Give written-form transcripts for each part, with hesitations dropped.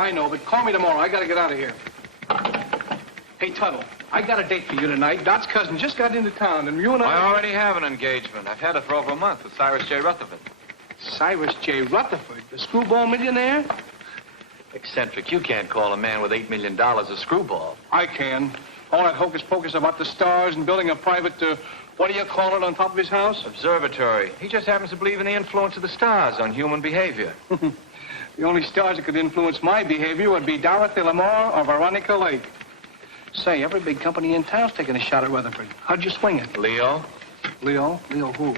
I know, but call me tomorrow. I gotta get out of here. Hey, Tuttle, I got a date for you tonight. Dot's cousin just got into town, and you and I already have an engagement. I've had it for over a month with Cyrus J. Rutherford. Cyrus J. Rutherford, the screwball millionaire? Eccentric, you can't call a man with $8 million a screwball. I can. All that hocus-pocus about the stars and building a private, what do you call it, on top of his house? Observatory. He just happens to believe in the influence of the stars on human behavior. The only stars that could influence my behavior would be Dorothy Lamour or Veronica Lake. Say, every big company in town's taking a shot at Rutherford. How'd you swing it? Leo. Leo? Leo who?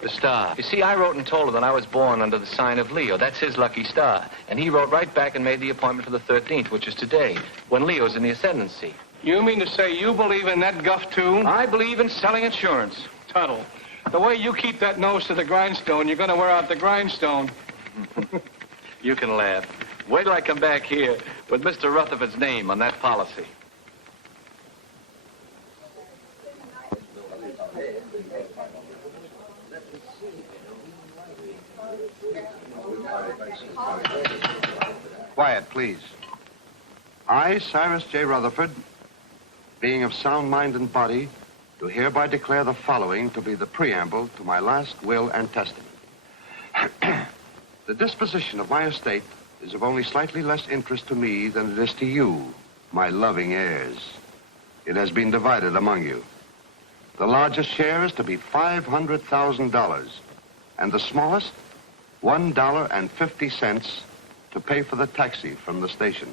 The star. You see, I wrote and told her that I was born under the sign of Leo. That's his lucky star. And he wrote right back and made the appointment for the 13th, which is today, when Leo's in the ascendancy. You mean to say you believe in that guff, too? I believe in selling insurance. Tuttle, the way you keep that nose to the grindstone, you're going to wear out the grindstone. You can laugh. Wait till I come back here with Mr. Rutherford's name on that policy. Quiet, please. I, Cyrus J. Rutherford, being of sound mind and body, do hereby declare the following to be the preamble to my last will and testament. The disposition of my estate is of only slightly less interest to me than it is to you, my loving heirs. It has been divided among you. The largest share is to be $500,000, and the smallest, $1.50 to pay for the taxi from the station.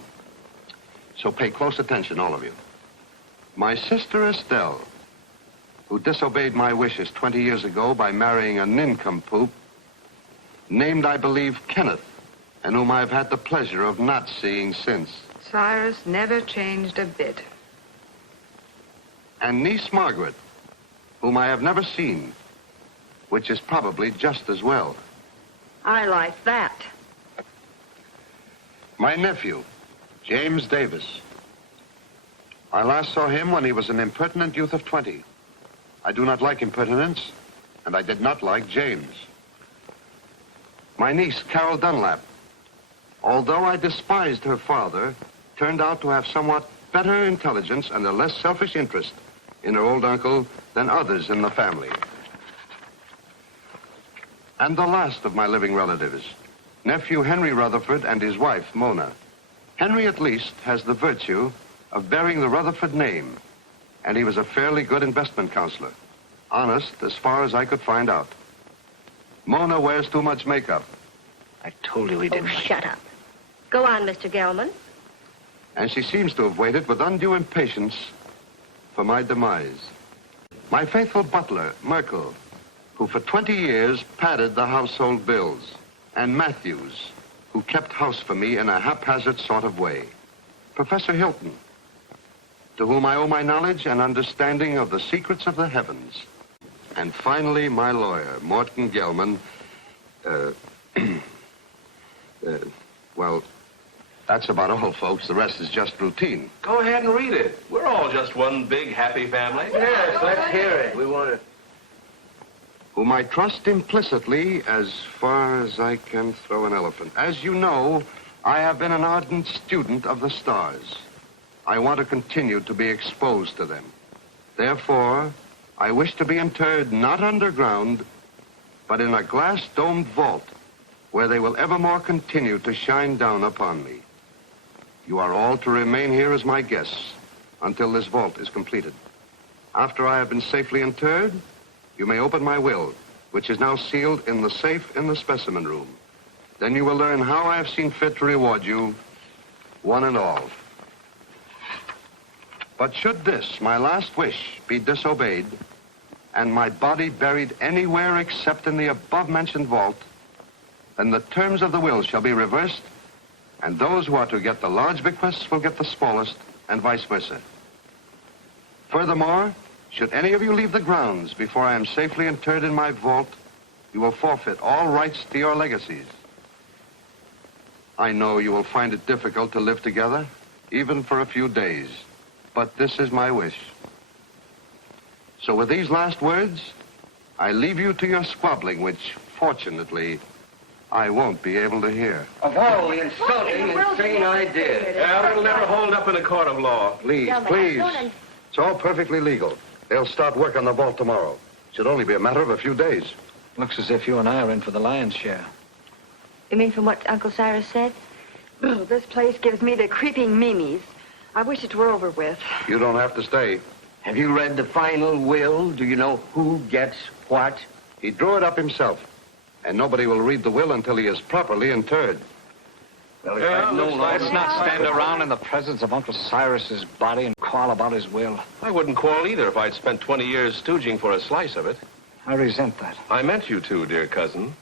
So pay close attention, all of you. My sister Estelle, who disobeyed my wishes 20 years ago by marrying a nincompoop, named, I believe, Kenneth, and whom I've had the pleasure of not seeing since. Cyrus never changed a bit. And niece Margaret, whom I have never seen, which is probably just as well. I like that. My nephew, James Davis. I last saw him when he was an impertinent youth of 20. I do not like impertinence, and I did not like James. My niece, Carol Dunlap, although I despised her father, turned out to have somewhat better intelligence and a less selfish interest in her old uncle than others in the family. And the last of my living relatives, nephew Henry Rutherford and his wife, Mona. Henry, at least, has the virtue of bearing the Rutherford name, and he was a fairly good investment counselor. Honest, as far as I could find out. Mona wears too much makeup. I told you we didn't. Oh, shut up. Go on, Mr. Gelman. And she seems to have waited with undue impatience for my demise. My faithful butler, Merkel, who for 20 years padded the household bills, and Matthews, who kept house for me in a haphazard sort of way. Professor Hilton, to whom I owe my knowledge and understanding of the secrets of the heavens. And finally, my lawyer, Morton Gelman. Well, that's about all, folks. The rest is just routine. Go ahead and read it. We're all just one big happy family. Yes, let's hear it. We want to... Whom I trust implicitly as far as I can throw an elephant. As you know, I have been an ardent student of the stars. I want to continue to be exposed to them. Therefore, I wish to be interred not underground, but in a glass-domed vault where they will evermore continue to shine down upon me. You are all to remain here as my guests until this vault is completed. After I have been safely interred, you may open my will, which is now sealed in the safe in the specimen room. Then you will learn how I have seen fit to reward you, one and all. But should this, my last wish, be disobeyed, and my body buried anywhere except in the above-mentioned vault, then the terms of the will shall be reversed, and those who are to get the large bequests will get the smallest, and vice versa. Furthermore, should any of you leave the grounds before I am safely interred in my vault, you will forfeit all rights to your legacies. I know you will find it difficult to live together, even for a few days, but this is my wish. So with these last words, I leave you to your squabbling, which, fortunately, I won't be able to hear. Of all the insulting, insane ideas. Well, it'll never hold up in a court of law. Please, please. It's all perfectly legal. They'll start work on the vault tomorrow. Should only be a matter of a few days. Looks as if you and I are in for the lion's share. You mean from what Uncle Cyrus said? Oh, this place gives me the creeping memes. I wish it were over with. You don't have to stay. Have you read the final will? Do you know who gets what? He drew it up himself. And nobody will read the will until he is properly interred. Well, if Yeah, I'd known all Let's this- not stand around in the presence of Uncle Cyrus's body and quarrel about his will. I wouldn't quarrel either if I'd spent 20 years stooging for a slice of it. I resent that. I meant you to, dear cousin.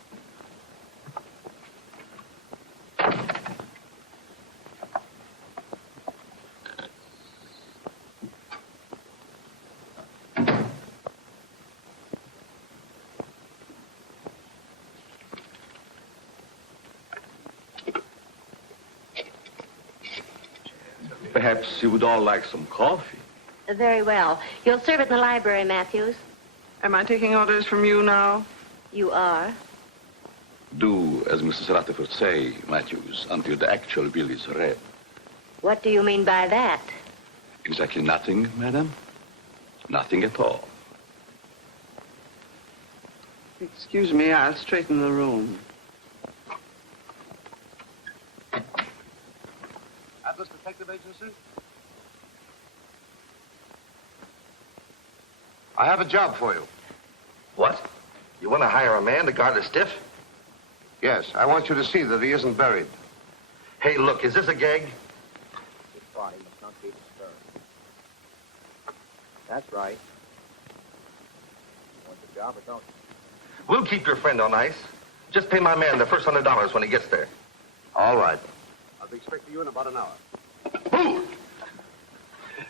Perhaps you would all like some coffee. Very well. You'll serve it in the library, Matthews. Am I taking orders from you now? You are. Do as Mrs. Rutherford say, Matthews, until the actual bill is read. What do you mean by that? Exactly nothing, madam? Nothing at all. Excuse me, I'll straighten the room. Atlas Detective Agency? I have a job for you. What? You want to hire a man to guard a stiff? Yes, I want you to see that he isn't buried. Hey, look, is this a gag? Why, he must not be disturbed. That's right. You want the job or don't you? We'll keep your friend on ice. Just pay my man the first $100 when he gets there. All right. I'll be expecting you in about an hour. Who?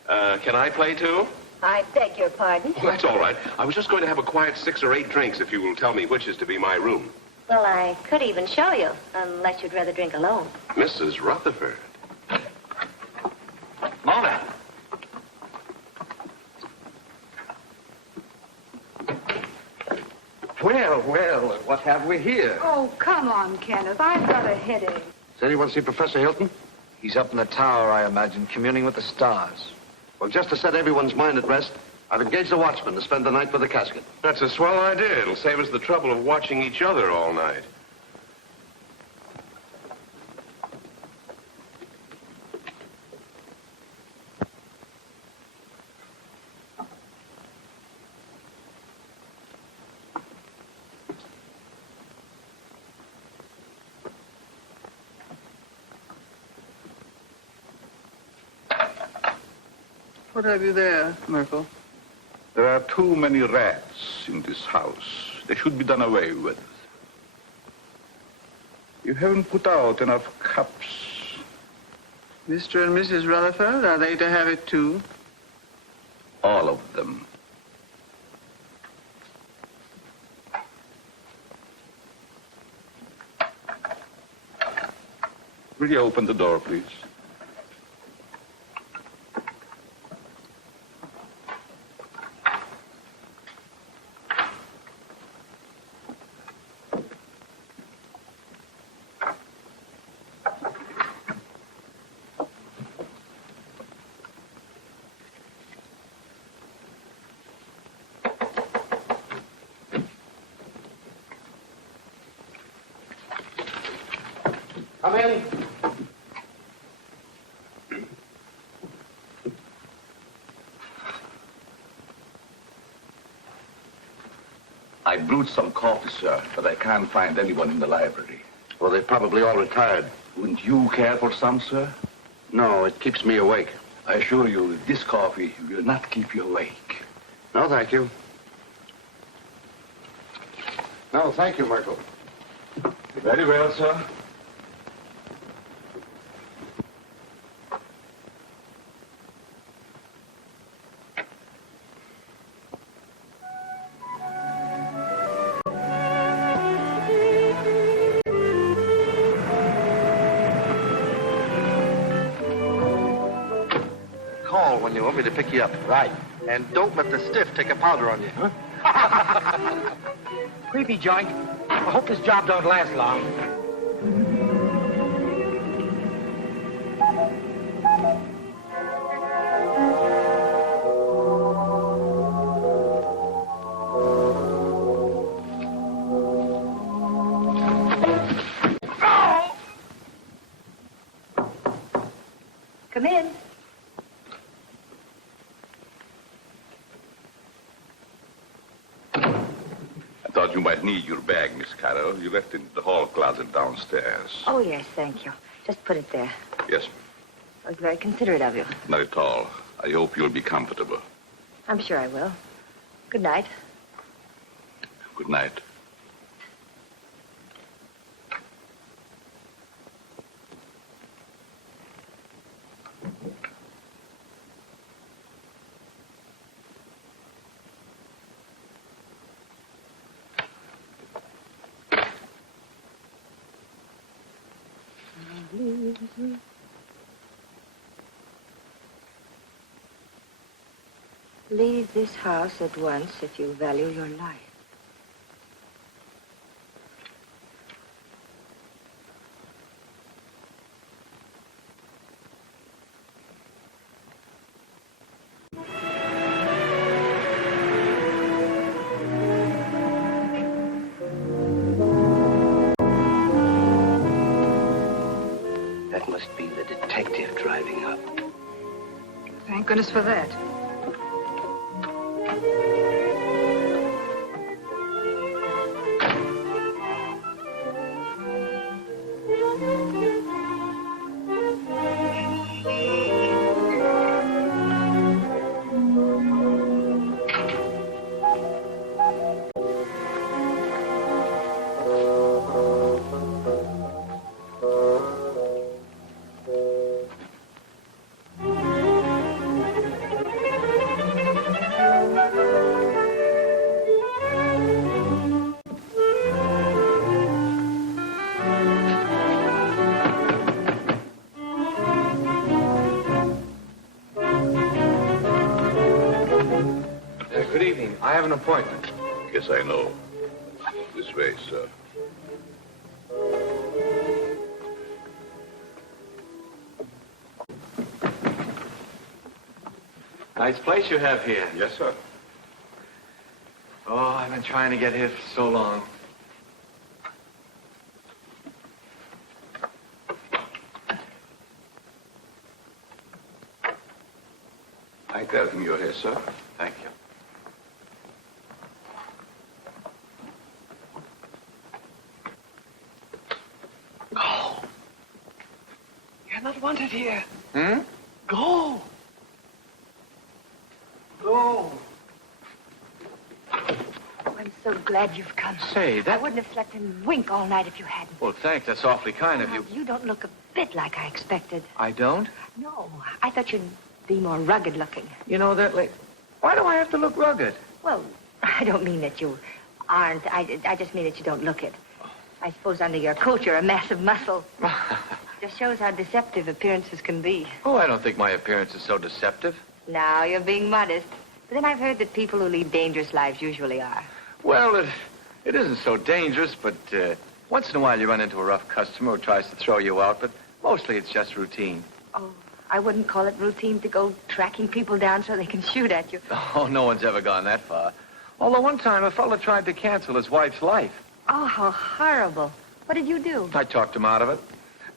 Can I play too? I beg your pardon. Well, that's all right. I was just going to have a quiet 6 or 8 drinks if you will tell me which is to be my room. Well, I could even show you, unless you'd rather drink alone. Mrs. Rutherford. Mona! Well, what have we here? Oh, come on, Kenneth. I've got a headache. Does anyone see Professor Hilton? He's up in the tower, I imagine, communing with the stars. Well, just to set everyone's mind at rest, I've engaged a watchman to spend the night with the casket. That's a swell idea. It'll save us the trouble of watching each other all night. What have you there, Merkel? There are too many rats in this house. They should be done away with. You haven't put out enough cups. Mr. and Mrs. Rutherford, are they to have it too? All of them. Will you open the door, please? Come in. I brewed some coffee, sir, but I can't find anyone in the library. Well, they're probably all retired. Wouldn't you care for some, sir? No, it keeps me awake. I assure you, this coffee will not keep you awake. No, thank you. No, thank you, Merkel. Very well, sir. Call when you want me to pick you up. Right. And don't let the stiff take a powder on you. Huh? Creepy joint. I hope this job don't last long. Come in. I thought you might need your bag, Miss Carroll. You left it in the hall closet downstairs. Oh, yes, thank you. Just put it there. Yes, That was very considerate of you. not at all. I hope you'll be comfortable. I'm sure I will. Good night. Good night. Leave this house at once if you value your life. That must be the detective driving up. Thank goodness for that. Good evening. I have an appointment. Yes, I know. This way, sir. Nice place you have here. Yes, sir. Oh, I've been trying to get here for so long. I tell him you're here, sir. Thank you. Go. You're not wanted here. Hmm? Go. Go. Oh, I'm so glad you've come. Say, I that... wouldn't have slept and wink all night if you hadn't. Well, thanks. That's awfully kind of you. You don't look a bit like I expected. I don't? No, I thought you'd be more rugged looking. You know that, why do I have to look rugged? Well, I don't mean that you aren't. I just mean that you don't look it. I suppose under your coat you're a mass of muscle. Just shows how deceptive appearances can be. Oh, I don't think my appearance is so deceptive. Now, you're being modest. But then I've heard that people who lead dangerous lives usually are. Well, it isn't so dangerous, but once in a while you run into a rough customer who tries to throw you out, but mostly it's just routine. Oh, I wouldn't call it routine to go tracking people down so they can shoot at you. Oh, no one's ever gone that far. Although one time a fellow tried to cancel his wife's life. Oh, how horrible. What did you do? I talked him out of it.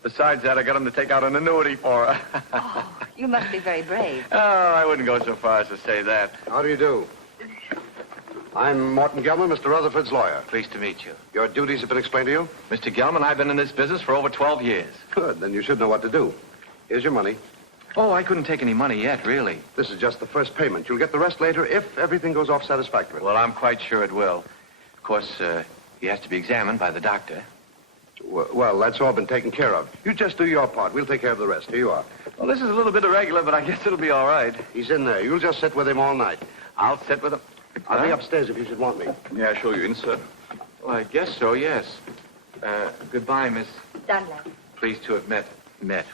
Besides that, I got him to take out an annuity for her. Oh, you must be very brave. Oh, I wouldn't go so far as to say that. How do you do? I'm Morton Gelman, Mr. Rutherford's lawyer. Pleased to meet you. Your duties have been explained to you? Mr. Gelman, I've been in this business for over 12 years. Good. Then you should know what to do. Here's your money. Oh, I couldn't take any money yet, really. This is just the first payment. You'll get the rest later if everything goes off satisfactorily. Well, I'm quite sure it will. Of course, he has to be examined by the doctor. Well, that's all been taken care of. You just do your part. We'll take care of the rest. Here you are. Well, this is a little bit irregular, but I guess it'll be all right. He's in there. You'll just sit with him all night. I'll sit with him. I'll be Huh? upstairs if you should want me. May I show you in, sir? Well, I guess so, yes. Goodbye, Miss. Dunlap. Pleased to have met.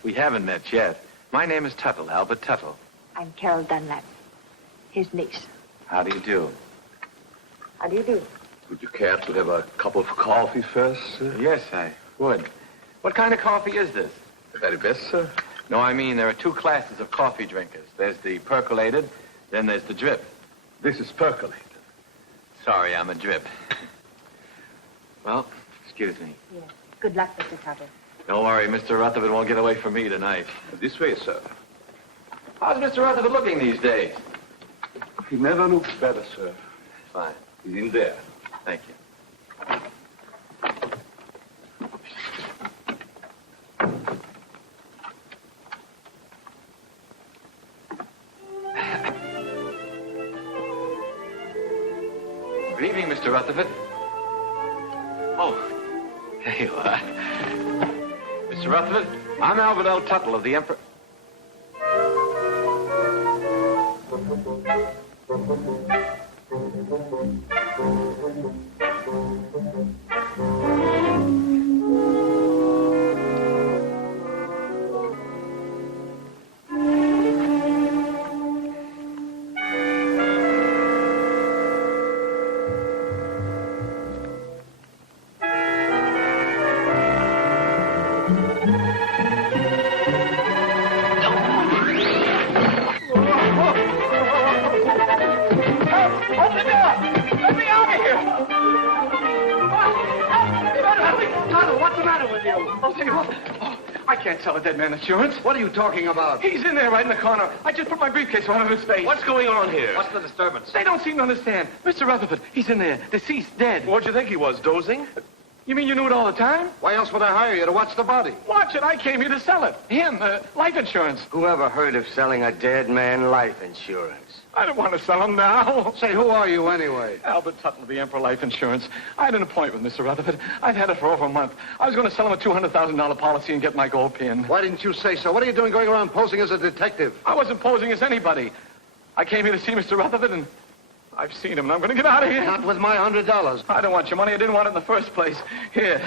We haven't met yet. My name is Tuttle, Albert Tuttle. I'm Carol Dunlap, his niece. How do you do? How do you do? Would you care to have a cup of coffee first, sir? Yes, I would. What kind of coffee is this? The very best, sir. No, I mean, there are two classes of coffee drinkers. There's the percolated, then there's the drip. This is percolated. Sorry, I'm a drip. Well, excuse me. Yes. Good luck, Mr. Tuttle. Don't worry, Mr. Rutherford won't get away from me tonight. This way, sir. How's Mr. Rutherford looking these days? He never looks better, sir. Fine. He's in there. Thank you. Good evening, Mr. Rutherford. Oh, there you are. Mr. Rutherford, I'm Albert L. Tuttle of the Emperor... Open the door! Let me out of here! Tuttle, what's the matter with you? Oh, I can't sell a dead man insurance. What are you talking about? He's in there right in the corner. I just put my briefcase right on his face. What's going on here? What's the disturbance? They don't seem to understand. Mr. Rutherford, he's in there, deceased, dead. What'd you think he was, dozing? You mean you knew it all the time? Why else would I hire you to watch the body? Watch it. I came here to sell it. Him, life insurance. Who ever heard of selling a dead man life insurance? I don't want to sell him now. Say, who are you anyway? Albert Tuttle of the Emperor Life Insurance. I had an appointment with Mr. Rutherford. I've had it for over a month. I was going to sell him a $200,000 policy and get my gold pin. Why didn't you say so? What are you doing going around posing as a detective? I wasn't posing as anybody. I came here to see Mr. Rutherford, and I've seen him, and I'm going to get out of here. Not with my $100. I don't want your money. I didn't want it in the first place. Here.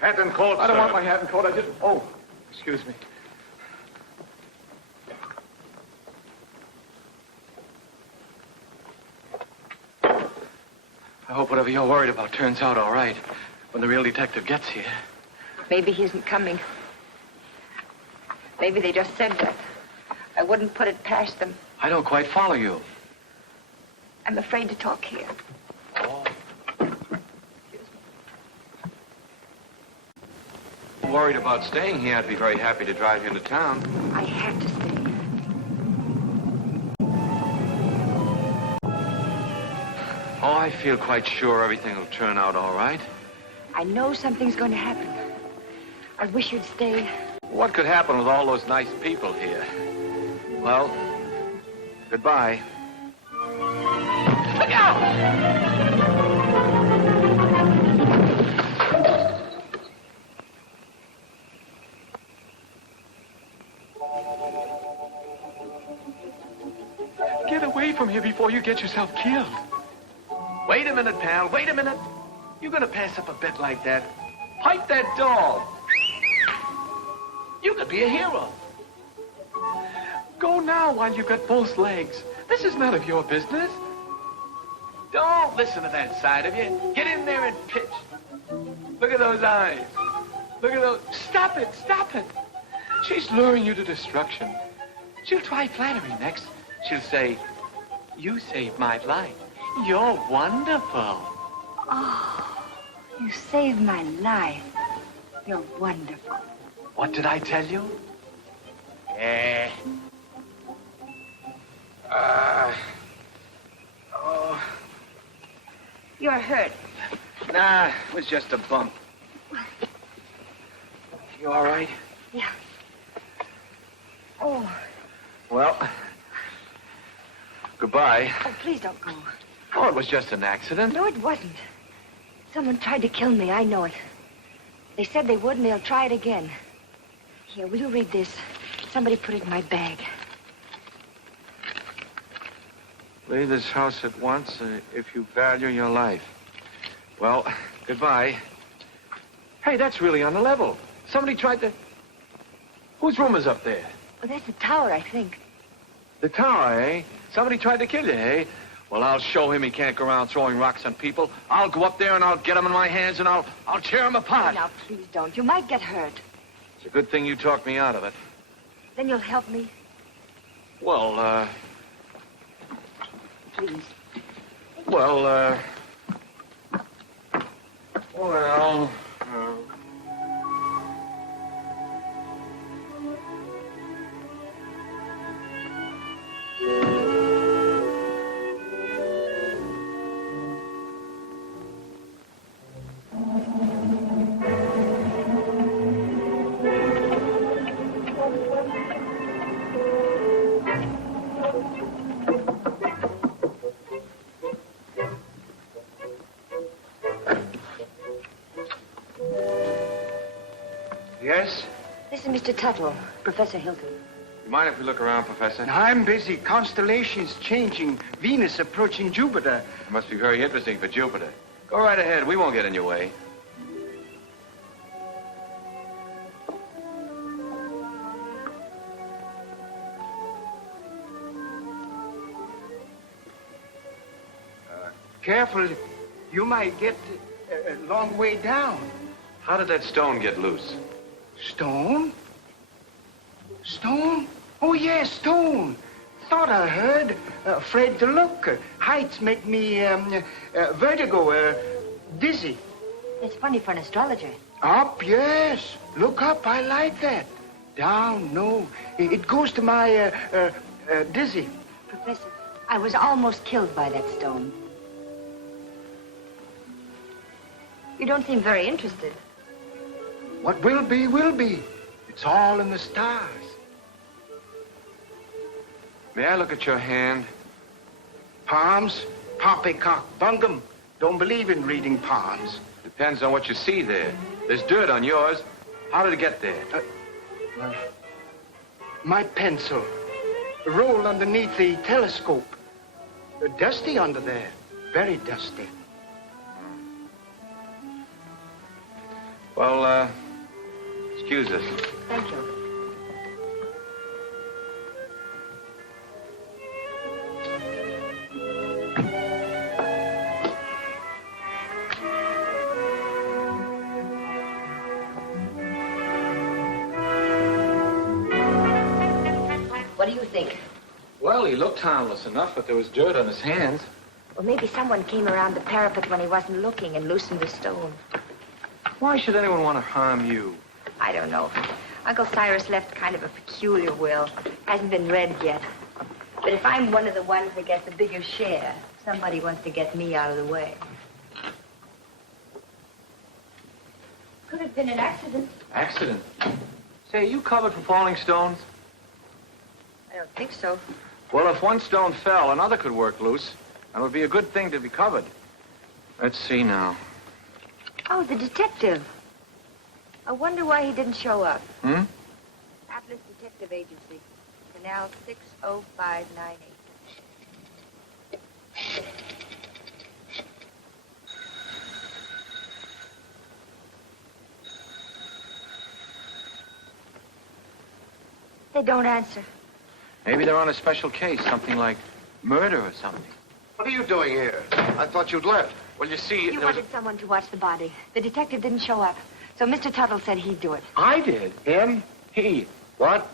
Hat and coat, I don't sir. want my hat and coat. I just... Oh, excuse me. I hope whatever you're worried about turns out all right when the real detective gets here. Maybe he isn't coming. Maybe they just said that. I wouldn't put it past them. I don't quite follow you. I'm afraid to talk here. Oh. Worried about staying here. I'd be very happy to drive you into town. I have to stay. Oh, I feel quite sure everything will turn out all right. I know something's going to happen. I wish you'd stay. What could happen with all those nice people here? Well, goodbye. Look out! Get away from here before you get yourself killed. Wait a minute, pal. Wait a minute. You're going to pass up a bet like that. Pipe that dog. You could be a hero. Go now while you've got both legs. This is none of your business. Don't listen to that side of you. Get in there and pitch. Look at those eyes. Look at those. Stop it. Stop it. She's luring you to destruction. She'll try flattery next. She'll say, you saved my life. You're wonderful. Oh, you saved my life. You're wonderful. What did I tell you? Oh. You're hurt. Nah, it was just a bump. You all right? Yeah. Oh. Well, goodbye. Oh, please don't go. Oh, it was just an accident. No, it wasn't. Someone tried to kill me. I know it. They said they would, and they'll try it again. Here, will you read this? Somebody put it in my bag. Leave this house at once if you value your life. Well, goodbye. Hey, that's really on the level. Somebody tried to... Whose room is up there? Well, that's the tower, I think. The tower, eh? Somebody tried to kill you, eh? Well, I'll show him he can't go around throwing rocks on people. I'll go up there and I'll get him in my hands and I'll tear him apart. Now, please don't. You might get hurt. It's a good thing you talked me out of it. Then you'll help me. Well, Please. well, Yes? This is Mr. Tuttle, Professor Hilton. You mind if we look around, Professor? I'm busy. Constellations changing. Venus approaching Jupiter. It must be very interesting for Jupiter. Go right ahead. We won't get in your way. Careful. You might get a long way down. How did that stone get loose? Stone? Stone? Oh, yes, stone. Thought I heard. Afraid to look. Heights make me vertigo, dizzy. It's funny for an astrologer. Up, yes. Look up. I like that. Down, no. It goes to my dizzy. Professor, I was almost killed by that stone. You don't seem very interested. What will be, will be. It's all in the stars. May I look at your hand? Palms, poppycock, bungum. Don't believe in reading palms. Depends on what you see there. There's dirt on yours. How did it get there? My pencil. Rolled underneath the telescope. Dusty under there. Very dusty. Well, excuse us. Thank you. What do you think? Well, he looked harmless enough, but there was dirt on his hands. Well, maybe someone came around the parapet when he wasn't looking and loosened the stone. Why should anyone want to harm you? I don't know. Uncle Cyrus left kind of a peculiar will. Hasn't been read yet. But if I'm one of the ones that gets the bigger share, somebody wants to get me out of the way. Could have been an accident. Accident? Say, are you covered for falling stones? I don't think so. Well, if one stone fell, another could work loose. And it would be a good thing to be covered. Let's see now. Oh, the detective. I wonder why he didn't show up. Atlas Detective Agency. Canal 60598. They don't answer. Maybe they're on a special case, something like murder or something. What are you doing here? I thought you'd left. Well, you see, You there was wanted someone to watch the body. The detective didn't show up. So Mr. Tuttle said he'd do it. I did. Him? He. What?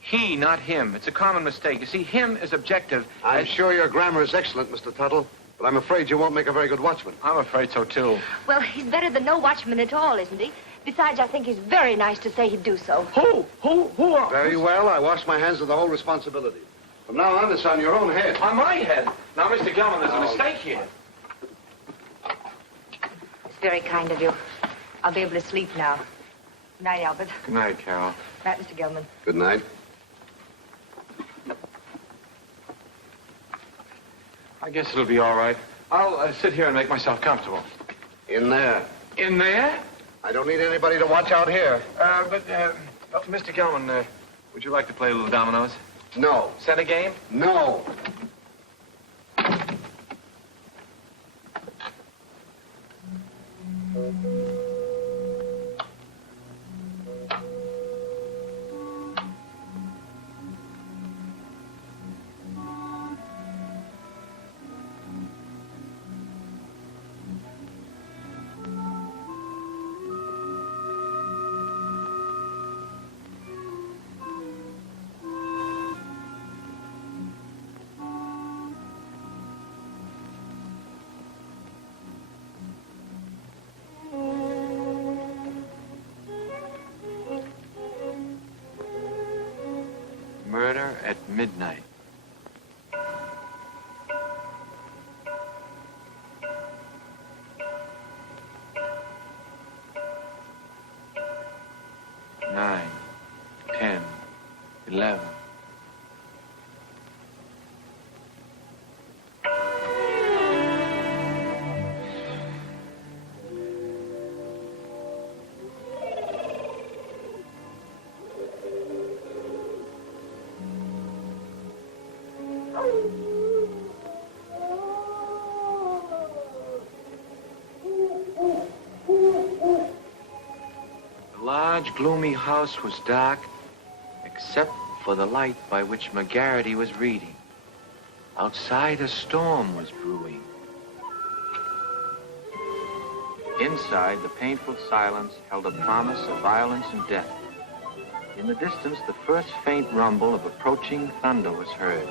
He, not him. It's a common mistake. You see, him is objective. I'm sure your grammar is excellent, Mr. Tuttle, but I'm afraid you won't make a very good watchman. I'm afraid so, too. Well, he's better than no watchman at all, isn't he? Besides, I think he's very nice to say he'd do so. Who are... Very well. I wash my hands of the whole responsibility. From now on, it's on your own head. On my head. Now, Mr. Gelman, there's a mistake here. It's very kind of you. I'll be able to sleep now. Good night, Albert. Good night, Carol. Good night, Mr. Gelman. Good night. I guess it'll be all right. I'll sit here and make myself comfortable. In there. In there? I don't need anybody to watch out here. Mr. Gelman, would you like to play a little dominoes? No. Set a game? No. Murder at Midnight. Nine, 10, 11. The large, gloomy house was dark, except for the light by which McGarity was reading. Outside, a storm was brewing. Inside, the painful silence held a promise of violence and death. In the distance, the first faint rumble of approaching thunder was heard.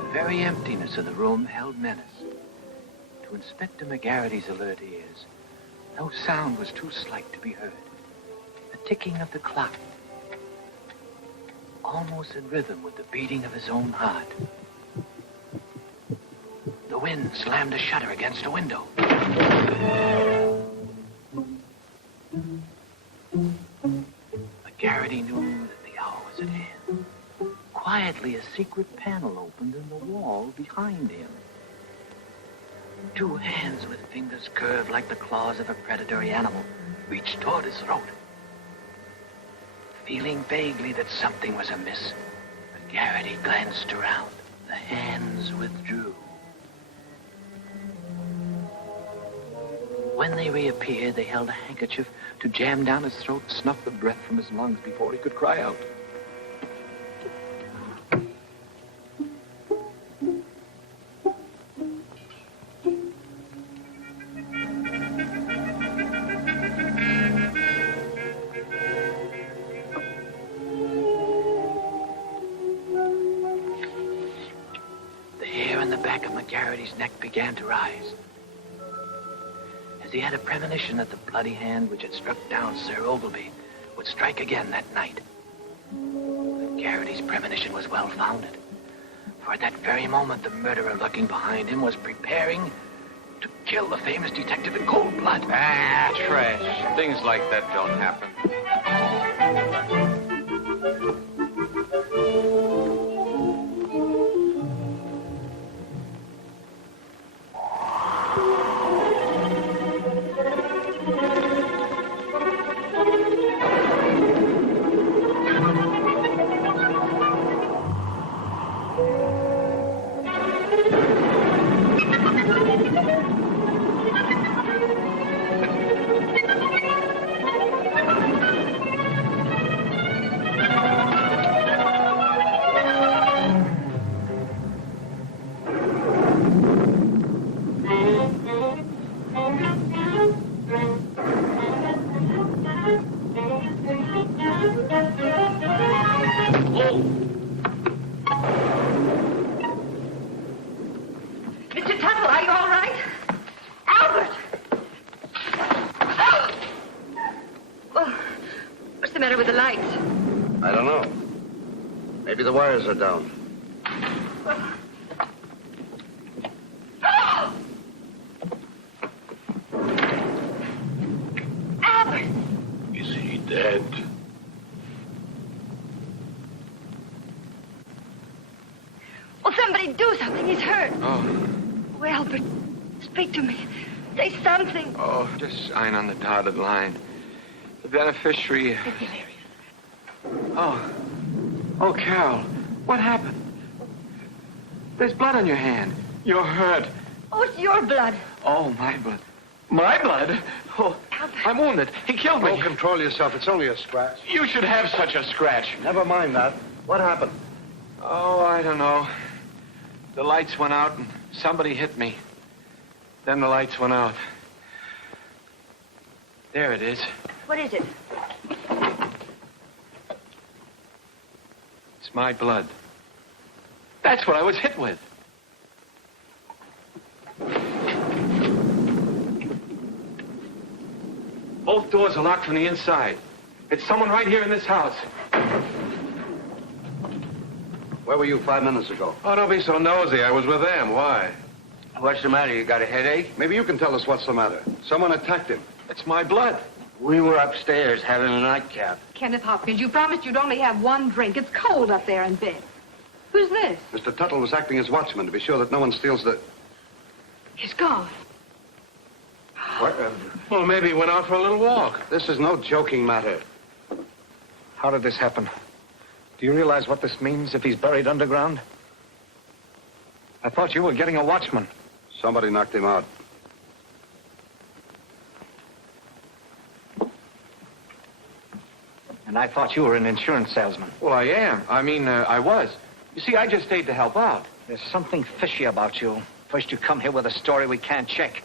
The very emptiness of the room held menace. To Inspector McGarity's alert ears, no sound was too slight to be heard. The ticking of the clock, almost in rhythm with the beating of his own heart. The wind slammed a shutter against a window. McGarity knew that the hour was at hand. Quietly, a secret panel opened in the wall behind him. Two hands with fingers curved like the claws of a predatory animal reached toward his throat. Feeling vaguely that something was amiss, McGarity glanced around. The hands withdrew. When they reappeared, they held a handkerchief to jam down his throat and snuff the breath from his lungs before he could cry out. The hair on the back of McGarity's neck began to rise. He had a premonition that the bloody hand which had struck down Sir Ogilvy would strike again that night. Garrity's premonition was well-founded, for at that very moment the murderer lurking behind him was preparing to kill the famous detective in cold blood. Ah, trash. Things like that don't happen. Maybe the wires are down. Albert! Is he dead? Will somebody do something? He's hurt. Oh. Oh, Albert, speak to me. Say something. Oh, just sign on the dotted line. The beneficiary... Oh. Oh, Carol, what happened? There's blood on your hand. You're hurt. Oh, it's your blood. Oh, my blood. My blood? Oh, I'm wounded. He killed me. Oh, control yourself. It's only a scratch. You should have such a scratch. Never mind that. What happened? Oh, I don't know. The lights went out and somebody hit me. Then the lights went out. There it is. What is it? It's my blood. That's what I was hit with. Both doors are locked from the inside. It's someone right here in this house. Where were you 5 minutes ago? Oh, don't be so nosy. I was with them. Why? What's the matter? You got a headache? Maybe you can tell us what's the matter. Someone attacked him. It's my blood. We were upstairs having a nightcap. Kenneth Hopkins, you promised you'd only have one drink. It's cold up there in bed. Who's this? Mr. Tuttle was acting as watchman to be sure that no one steals the... He's gone. What? Well, maybe he went out for a little walk. This is no joking matter. How did this happen? Do you realize what this means if he's buried underground? I thought you were getting a watchman. Somebody knocked him out. And I thought you were an insurance salesman. Well, I am. I was. You see, I just stayed to help out. There's something fishy about you. First you come here with a story we can't check.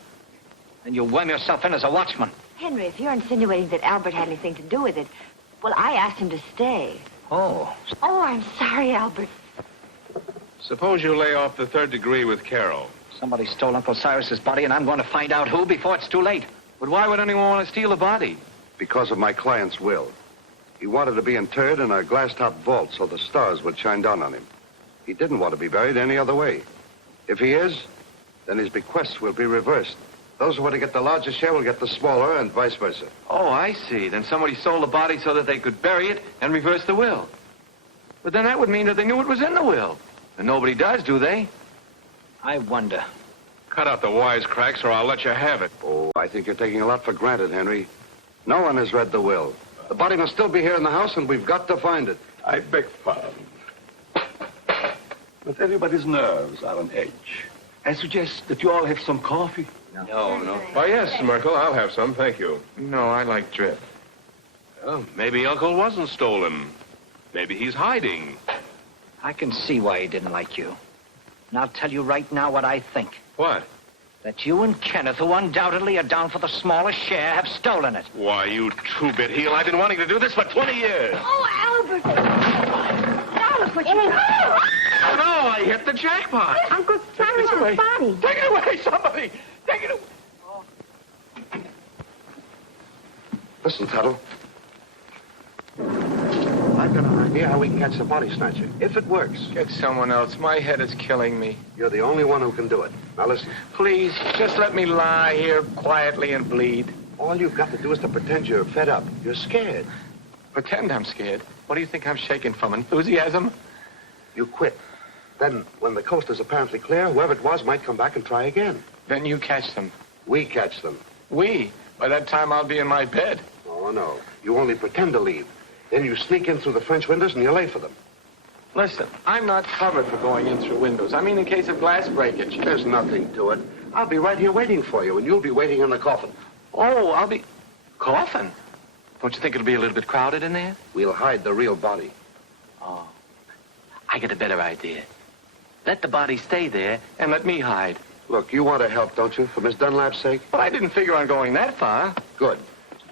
Then you worm yourself in as a watchman. Henry, if you're insinuating that Albert had anything to do with it, well, I asked him to stay. Oh. Oh, I'm sorry, Albert. Suppose you lay off the 3rd degree with Carol. Somebody stole Uncle Cyrus's body, and I'm going to find out who before it's too late. But why would anyone want to steal a body? Because of my client's will. He wanted to be interred in a glass-top vault so the stars would shine down on him. He didn't want to be buried any other way. If he is, then his bequests will be reversed. Those who want to get the larger share will get the smaller, and vice versa. Oh, I see. Then somebody sold the body so that they could bury it and reverse the will. But then that would mean that they knew it was in the will. And nobody does, do they? I wonder. Cut out the wisecracks or I'll let you have it. Oh, I think you're taking a lot for granted, Henry. No one has read the will. The body must still be here in the house, and we've got to find it. I beg pardon. But everybody's nerves are on edge. I suggest that you all have some coffee. No. Why, yes, Merkel, I'll have some, thank you. No, I like drip. Well, maybe Uncle wasn't stolen. Maybe he's hiding. I can see why he didn't like you. And I'll tell you right now what I think. What? That you and Kenneth, who undoubtedly are down for the smallest share, have stolen it. Why, you two-bit heel, I've been wanting to do this for 20 years. Oh, Albert! Now look what you did. Oh, no, I hit the jackpot. Uncle Cyrus's body. Take it away, somebody! Take it away! Listen, Tuttle. I've got an idea how we can catch the body snatcher. If it works, Get someone else. My head is killing me. you're the only one who can do it. Now listen, Please, just let me lie here quietly and bleed. all you've got to do is to pretend you're fed up. You're scared. Pretend I'm scared. What do you think I'm shaking from? Enthusiasm? You quit. Then, when the coast is apparently clear, whoever it was might come back and try again. Then you catch them. We catch them. We? By that time, I'll be in my bed. Oh, no. You only pretend to leave. Then you sneak in through the French windows and you're late for them. Listen, I'm not covered for going in through windows. I mean in case of glass breakage. There's nothing to it. I'll be right here waiting for you, and you'll be waiting in the coffin. Oh, I'll be... Coffin? Don't you think it'll be a little bit crowded in there? We'll hide the real body. Oh. I get a better idea. Let the body stay there and let me hide. Look, you want to help, don't you, for Miss Dunlap's sake? But I didn't figure on going that far. Good.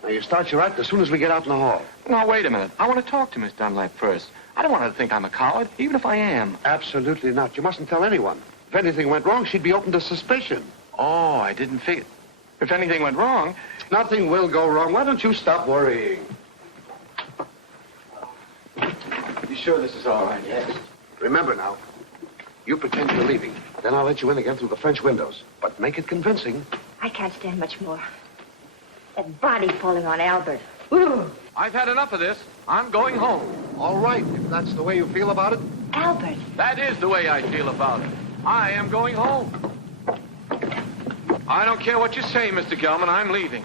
Now, you start your act as soon as we get out in the hall. Now, wait a minute. I want to talk to Miss Dunlap first. I don't want her to think I'm a coward, even if I am. Absolutely not. You mustn't tell anyone. If anything went wrong, she'd be open to suspicion. Oh, I didn't figure... If anything went wrong... Nothing will go wrong. Why don't you stop worrying? You sure this is all right? Yes. Remember now, you pretend you're leaving. Then I'll let you in again through the French windows. But make it convincing. I can't stand much more. That body falling on Albert. Ooh. I've had enough of this. I'm going home. All right, if that's the way you feel about it. Albert. That is the way I feel about it. I am going home. I don't care what you say, Mr. Gelman. I'm leaving.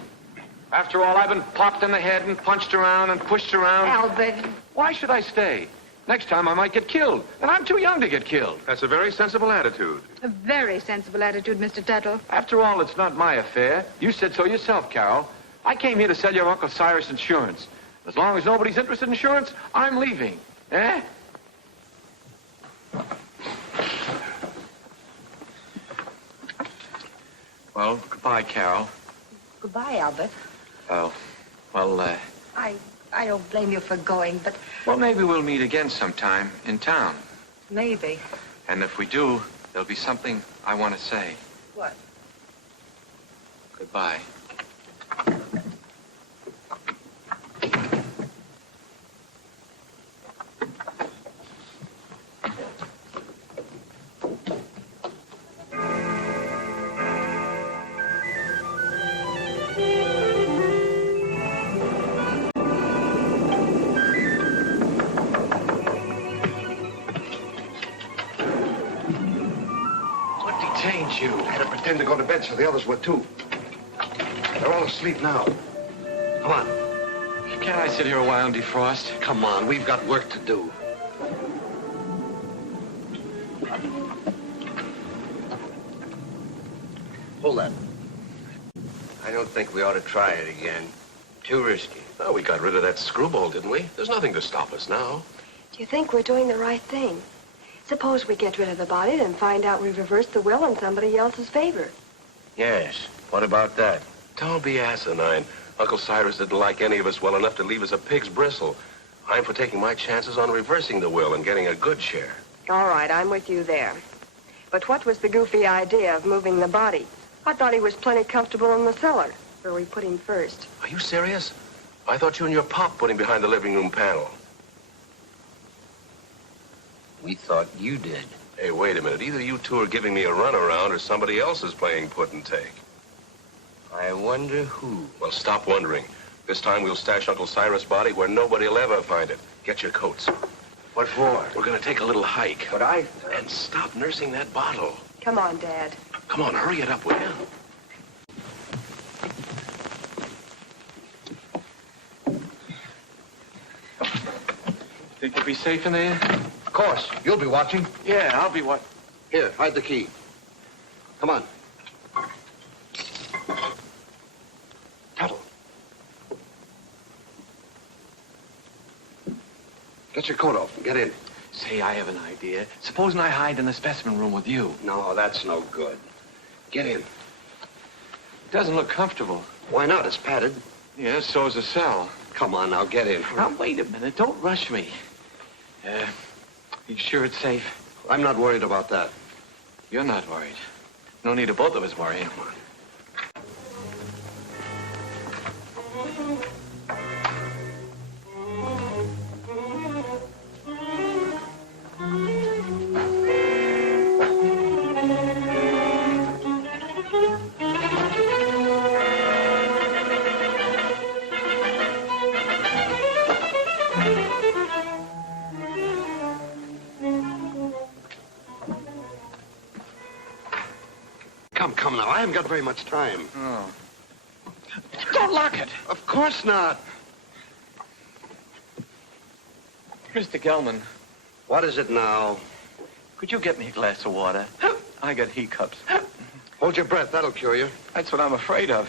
After all, I've been popped in the head and punched around and pushed around. Albert. Why should I stay? Next time I might get killed, and I'm too young to get killed. That's a very sensible attitude. A very sensible attitude, Mr. Tuttle. After all, it's not my affair. You said so yourself, Carol. I came here to sell your Uncle Cyrus insurance. As long as nobody's interested in insurance, I'm leaving. Eh? Well, goodbye, Carol. Goodbye, Albert. Oh, well, I don't blame you for going, but well, maybe we'll meet again sometime in town. maybe. And if we do, there'll be something I want to say. What? Goodbye. had to pretend to go to bed so the others were too. They're all asleep now. Come on. Can't I sit here a while and defrost? Come on, we've got work to do. Hold that. I don't think we ought to try it again. Too risky. Well, we got rid of that screwball, didn't we? There's nothing to stop us now. Do you think we're doing the right thing? Suppose we get rid of the body, then find out we've reversed the will in somebody else's favor. Yes. What about that? Don't be asinine. Uncle Cyrus didn't like any of us well enough to leave us a pig's bristle. I'm for taking my chances on reversing the will and getting a good share. All right, I'm with you there. But what was the goofy idea of moving the body? I thought he was plenty comfortable in the cellar, where we put him first. Are you serious? I thought you and your pop put him behind the living room panel. We thought you did. Hey, wait a minute. Either you two are giving me a runaround or somebody else is playing put and take. I wonder who. Well, stop wondering. This time we'll stash Uncle Cyrus' body where nobody will ever find it. Get your coats. What for? We're going to take a little hike. But I... And stop nursing that bottle. Come on, Dad. Come on, hurry it up, will you? Think you'll be safe in there? Of course. You'll be watching. Yeah, I'll be what? Here, hide the key. Come on. Tuttle. Get your coat off and get in. Say, I have an idea. Supposing I hide in the specimen room with you. No, that's no good. Get in. It doesn't look comfortable. Why not? It's padded. Yeah, so's the cell. Come on, now, get in. Now, wait a minute. Don't rush me. You sure it's safe? I'm not worried about that. You're not worried. No need of both of us worrying. Come on. Come now, I haven't got very much time. Oh. Don't lock it. Of course not. Mr. Gelman, What is it now? could you get me a glass of water? I got hiccups. Hold your breath, that'll cure you. That's what I'm afraid of.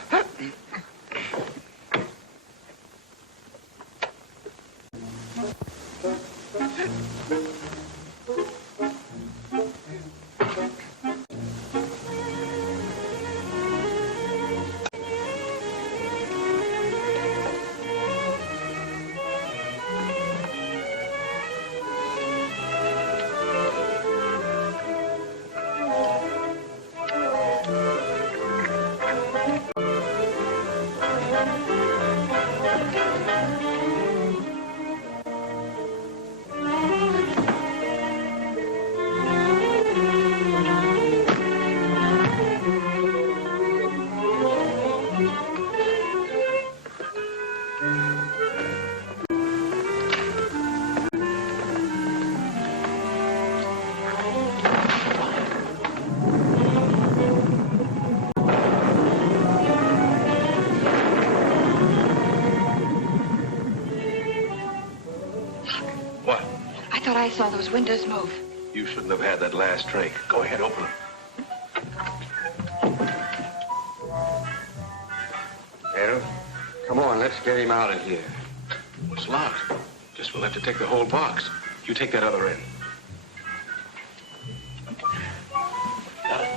I saw those windows move. You shouldn't have had that last drink. Go ahead, open it. Well, come on, let's get him out of here. It's locked. Guess we'll have to take the whole box. You take that other end. Got it?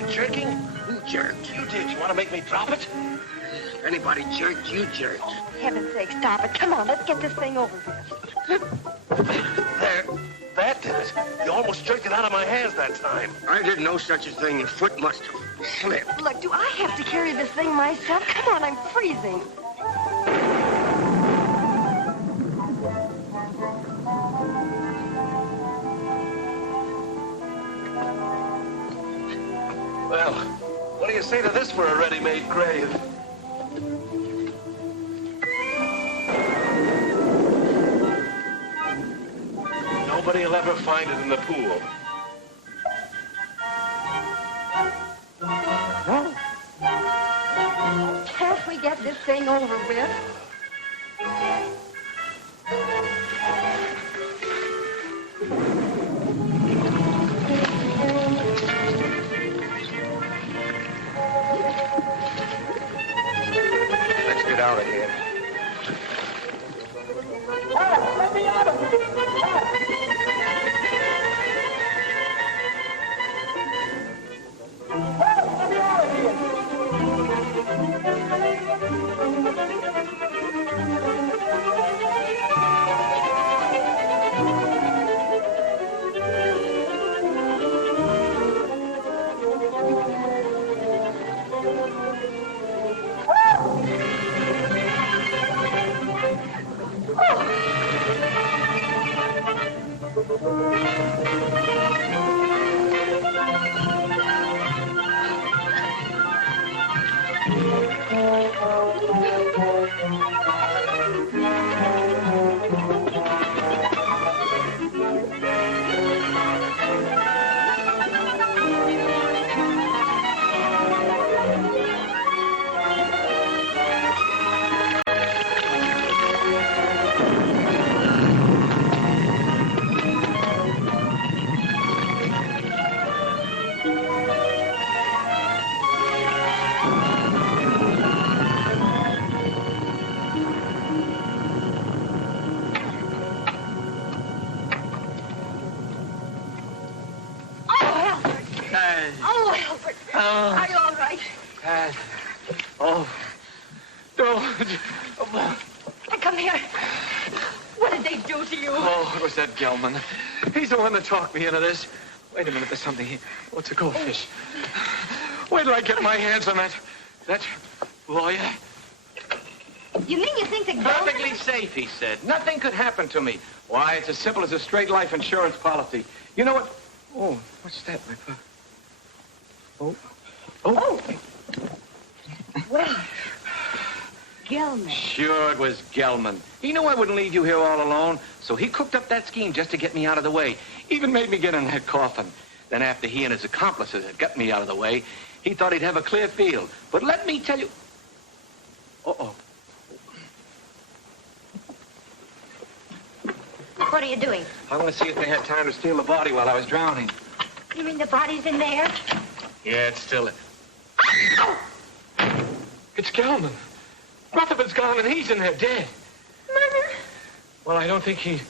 that jerking? Who jerked? You did. You want to make me drop it? If anybody jerked, you jerked. For heaven's sake, stop it. Come on, let's get this thing over with. There. That did it. You almost jerked it out of my hands that time. I did no such a thing. Your foot must have slipped. Look, do I have to carry this thing myself? Come on, I'm freezing. Well, what do you say to this for a ready-made grave? Nobody will ever find it in the pool. No. Can't we get this thing over with? Let's get out of here. Let me out of here! Are you all right? Oh. No. Come here. What did they do to you? Oh, it was that Gelman. He's the one that talked me into this. Wait a minute, there's something here. Oh, it's a goldfish. Wait till I get my hands on that lawyer. You mean you think that Perfectly safe, he said. Nothing could happen to me. Why, it's as simple as a straight life insurance policy. You know what? Oh, what's that, my papa? Oh. Well, Gelman. Sure, it was Gelman. He knew I wouldn't leave you here all alone, so he cooked up that scheme just to get me out of the way. Even made me get in that coffin. Then after he and his accomplices had got me out of the way, he thought he'd have a clear field. But let me tell you... Uh-oh. What are you doing? I want to see if they had time to steal the body while I was drowning. You mean the body's in there? Yeah, it's still... It's Gelman. Rutherford's gone and he's in there dead. Murder? Well, I don't think he'd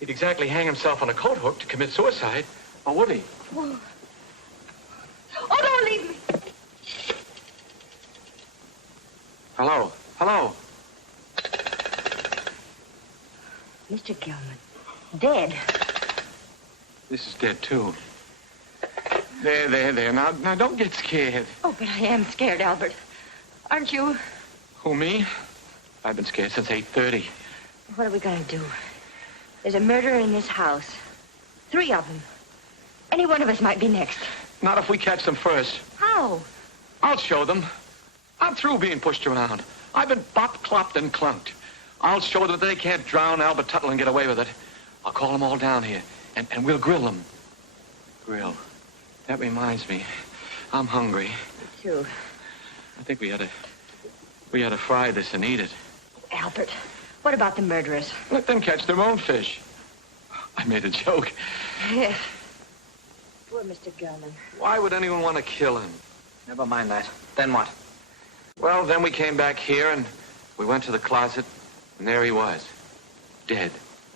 exactly hang himself on a coat hook to commit suicide. Or would he? Oh, don't leave me. Hello? Hello? Mr. Gelman. Dead. This is dead, too. There. Now, don't get scared. Oh, but I am scared, Albert. Aren't you? Who, me? I've been scared since 8:30. What are we going to do? There's a murderer in this house. 3 of them. Any one of us might be next. Not if we catch them first. How? I'll show them. I'm through being pushed around. I've been bopped, clopped, and clunked. I'll show them that they can't drown Albert Tuttle and get away with it. I'll call them all down here, and we'll grill them. Grill. That reminds me. I'm hungry. Me too. I think we ought to fry this and eat it. Albert, what about the murderers? Let them catch their own fish. I made a joke. Yes. Poor Mr. Gelman. Why would anyone want to kill him? Never mind that. Then what? Well, then we came back here and we went to the closet, and there he was. Dead.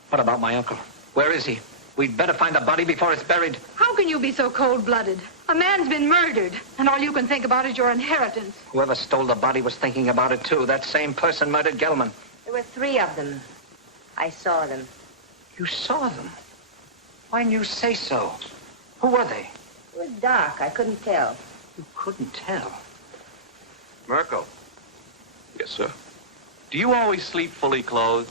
What about my uncle? Where is he? We'd better find the body before it's buried. How can you be so cold-blooded? A man's been murdered, and all you can think about is your inheritance. Whoever stole the body was thinking about it, too. That same person murdered Gelman. There were 3 of them. I saw them. You saw them? Why didn't you say so? Who were they? It was dark. I couldn't tell. You couldn't tell. Merkel, Yes, sir. do you always sleep fully clothed?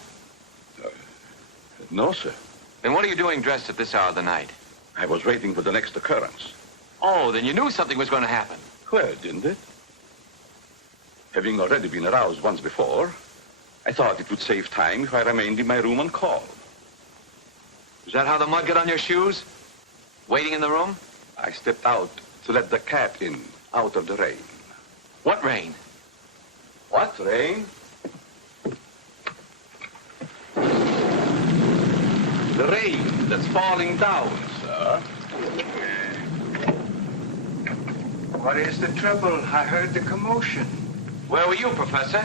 No, sir. Then what are you doing dressed at this hour of the night? I was waiting for the next occurrence. Oh, then you knew something was going to happen. Well, didn't it? Having already been aroused once before, I thought it would save time if I remained in my room on call. Is that how the mud got on your shoes? Waiting in the room? I stepped out to let the cat in, out of the rain. What rain? What rain? The rain that's falling down, sir. What is the trouble? I heard the commotion. Where were you, Professor?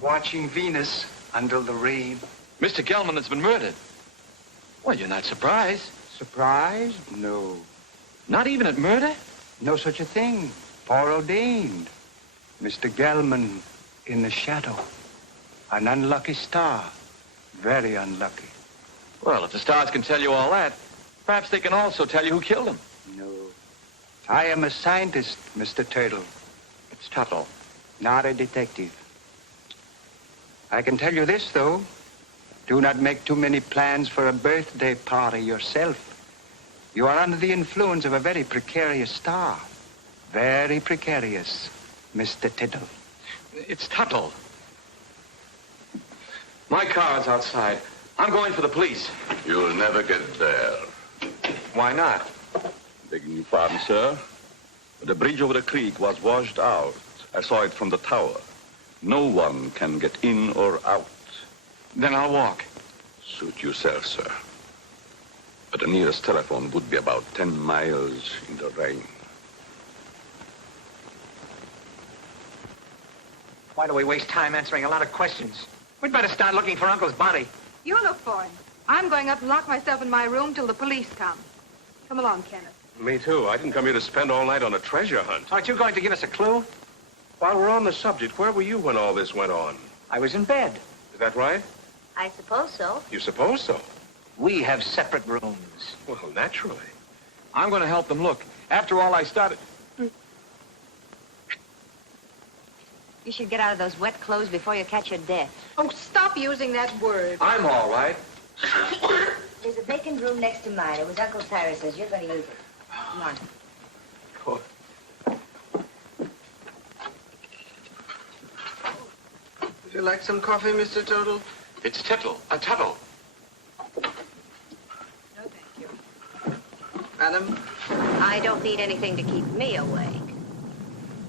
Watching Venus under the rain. Mr. Gelman has been murdered. Well, you're not surprised. Surprised? No. Not even at murder? No such a thing. Foreordained. Mr. Gelman in the shadow. An unlucky star. Very unlucky. Well, if the stars can tell you all that, perhaps they can also tell you who killed him. No. I am a scientist, Mr. Turtle. It's Tuttle. Not a detective. I can tell you this, though. Do not make too many plans for a birthday party yourself. You are under the influence of a very precarious star. Very precarious, Mr. Tittle. It's Tuttle. My car is outside. I'm going for the police. You'll never get there. Why not? Begging your pardon, sir. The bridge over the creek was washed out. I saw it from the tower. No one can get in or out. Then I'll walk. Suit yourself, sir. But the nearest telephone would be about 10 miles in the rain. Why do we waste time answering a lot of questions? We'd better start looking for Uncle's body. You look for him. I'm going up and lock myself in my room till the police come. Come along, Kenneth. Me too. I didn't come here to spend all night on a treasure hunt. Aren't you going to give us a clue? While we're on the subject, where were you when all this went on? I was in bed. Is that right? I suppose so. You suppose so? We have separate rooms. Well, naturally. I'm going to help them look. After all, I started... You should get out of those wet clothes before you catch your death. Oh, stop using that word. I'm all right. There's a vacant room next to mine. It was Uncle Cyrus's. You're going to use it. Come on. Would you like some coffee, Mr. Turtle? It's Tuttle. Tuttle. No, thank you. Madam? I don't need anything to keep me awake.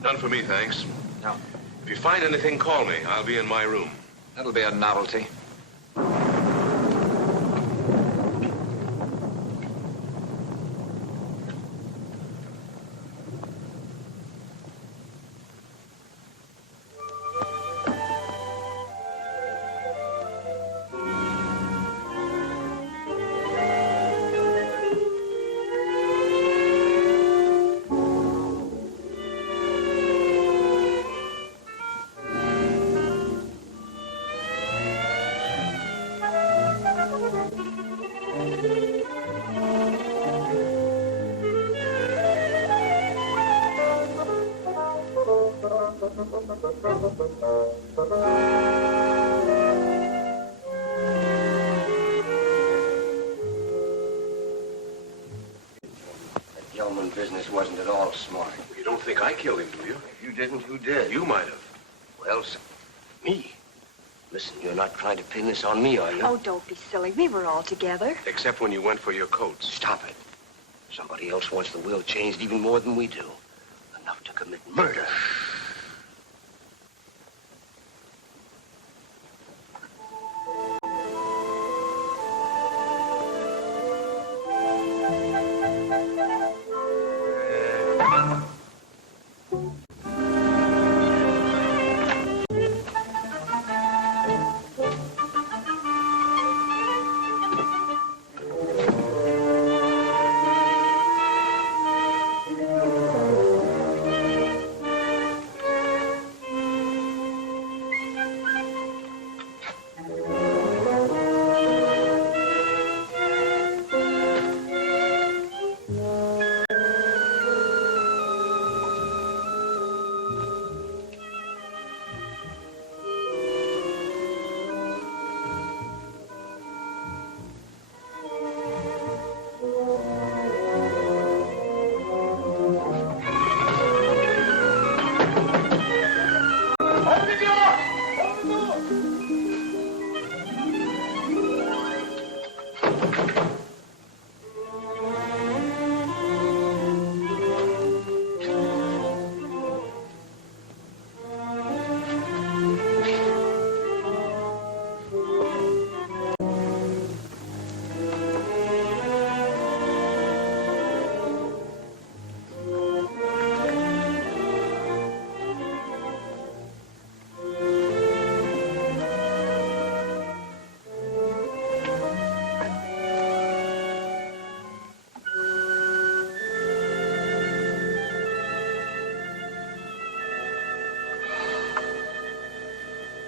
None for me, thanks. No. If you find anything, call me. I'll be in my room. That'll be a novelty. Gelman business wasn't at all smart. You don't think I killed him, do you? If you didn't, who did? You might have. Well, me. Listen, you're not trying to pin this on me, are you? Oh, don't be silly. We were all together. Except when you went for your coats. Stop it. Somebody else wants the will changed even more than we do. Enough to commit murder.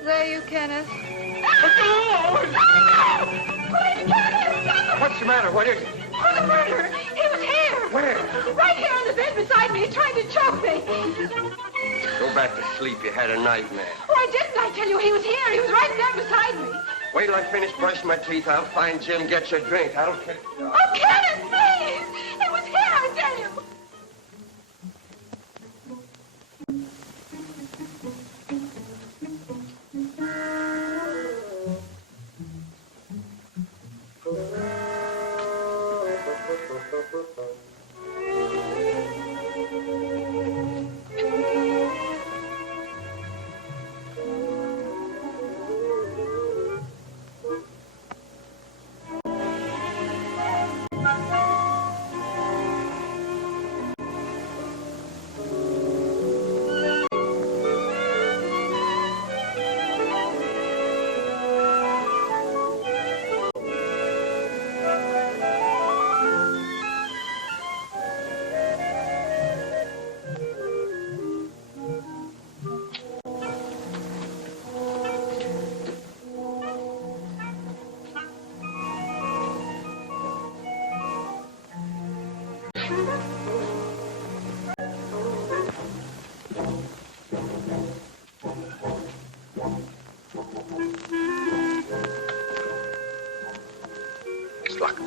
There you, Kenneth. What's the matter? What is it? Oh, the murderer! He was here! Where? Right here on the bed beside me, trying to choke me. Go back to sleep. You had a nightmare. Oh, I didn't. I tell you, he was here. He was right there beside me. Wait till I finish brushing my teeth. I'll find Jim, get you a drink. I'll kill you. Oh, Kenneth, please! It was here, I tell you. It's locked.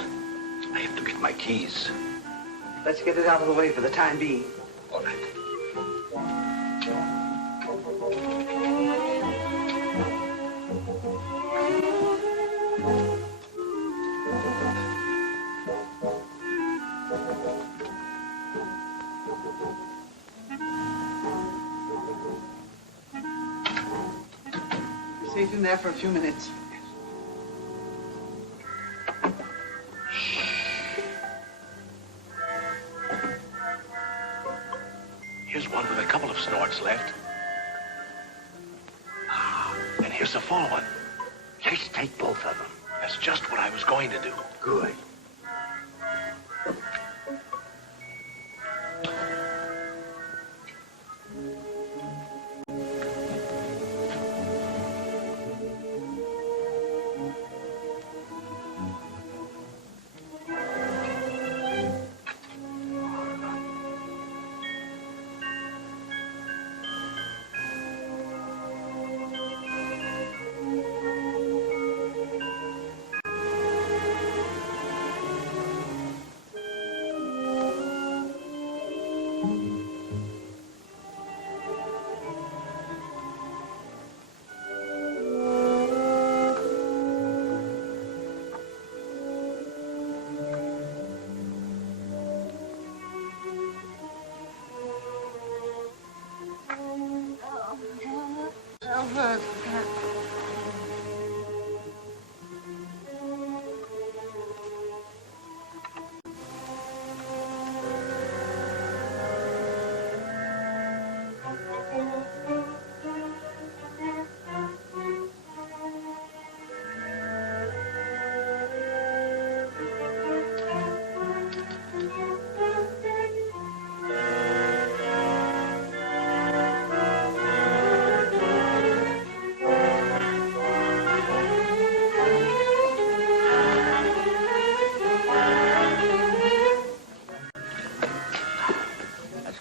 I have to get my keys. Let's get it out of the way for the time being. All right. Safe in there for a few minutes. Here's one with a couple of snorts left. And here's a full one. Let's take both of them. That's just what I was going to do. Good.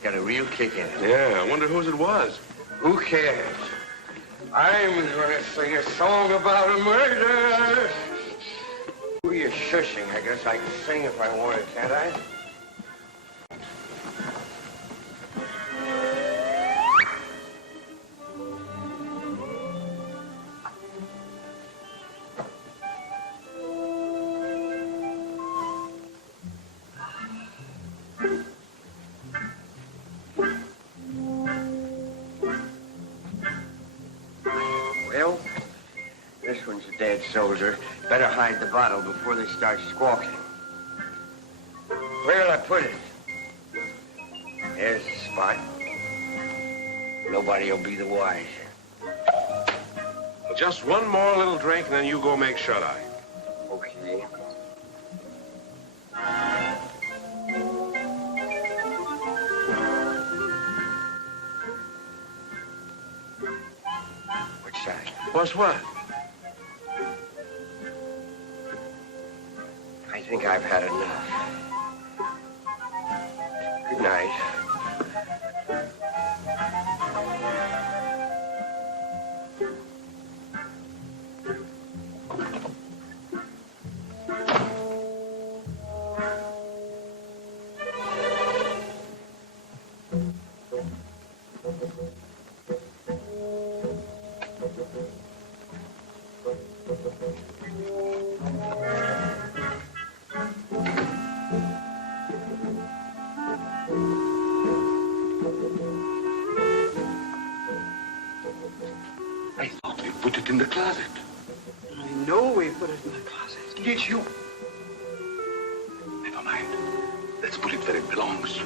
Got a real kick in it. Yeah, I wonder whose it was. Who cares? I'm gonna sing a song about a murder. Who are you shushing? I guess I can sing if I want to, can't I? This one's a dead soldier. Better hide the bottle before they start squawking. Where'll I put it? There's the spot. Nobody'll be the wiser. Just one more little drink, and then you go make shut-eye. Okay. Which side? What's what? I think I've had enough. Good night. I thought we put it in the closet. I know we put it in the closet. Did you? Never mind. Let's put it where it belongs.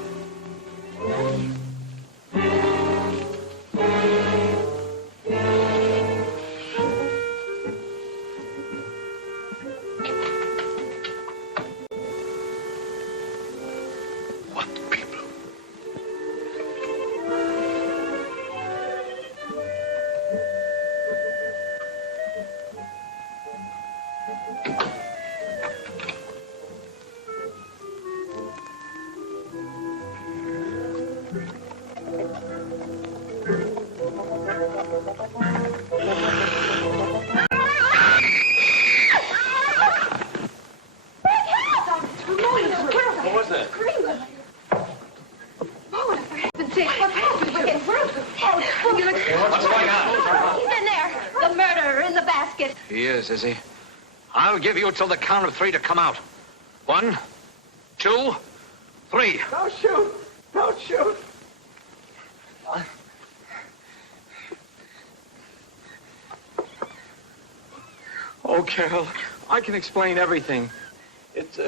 What people? What was that? Oh, for heaven's sake, what's happened? What's going on? He's in there. The murderer in the basket. He is he? I'll give you till the count of 3 to come out. 1, 2, 3. Don't shoot! Don't shoot! Oh, Carol, I can explain everything. It's,